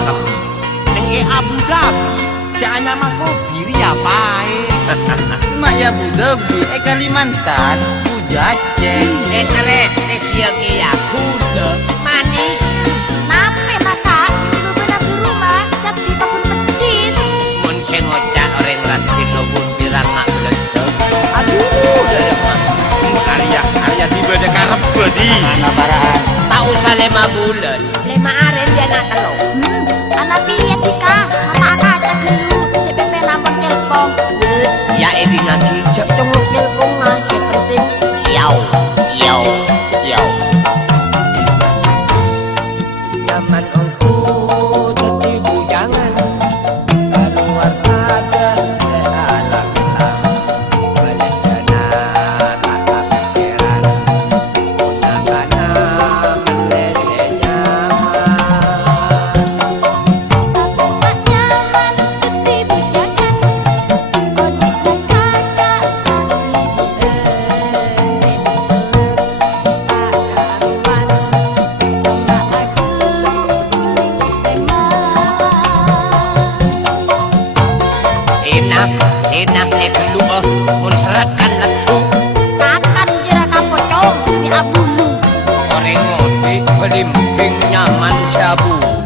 paham. Ning Abu Dhabi, si ana mangko biri apa Mak ya Abu Dhabi, Kalimantan, Bujace. Keren, siang ya gula manis. Nape kakak? Beberapa di rumah, cap di bakun petis. Mun sing ngocak orang rajin nubun pirang mak bledek. Aduh, udah mah. Arya tiba de karep bodi. Ngabaraan. Tak usah 5 bulan. 5 aren dia nak telo. Anak piye tika? Mata anak aja dulu. CPP nampon telepon. Ya ini ngaji cek congok telepon masih penting. Yau, yau, yau. Nyaman engku jadi bujangan. Keluar ada sealang-alang. Balik jana kata pikiran. Unakana melese nyaman. Tak nyaman, teti bujangan. Kodik kakak, Enak kedua pun serakan letu kakan jera kapocong di abulu. orang ngode belimbing nyaman sabu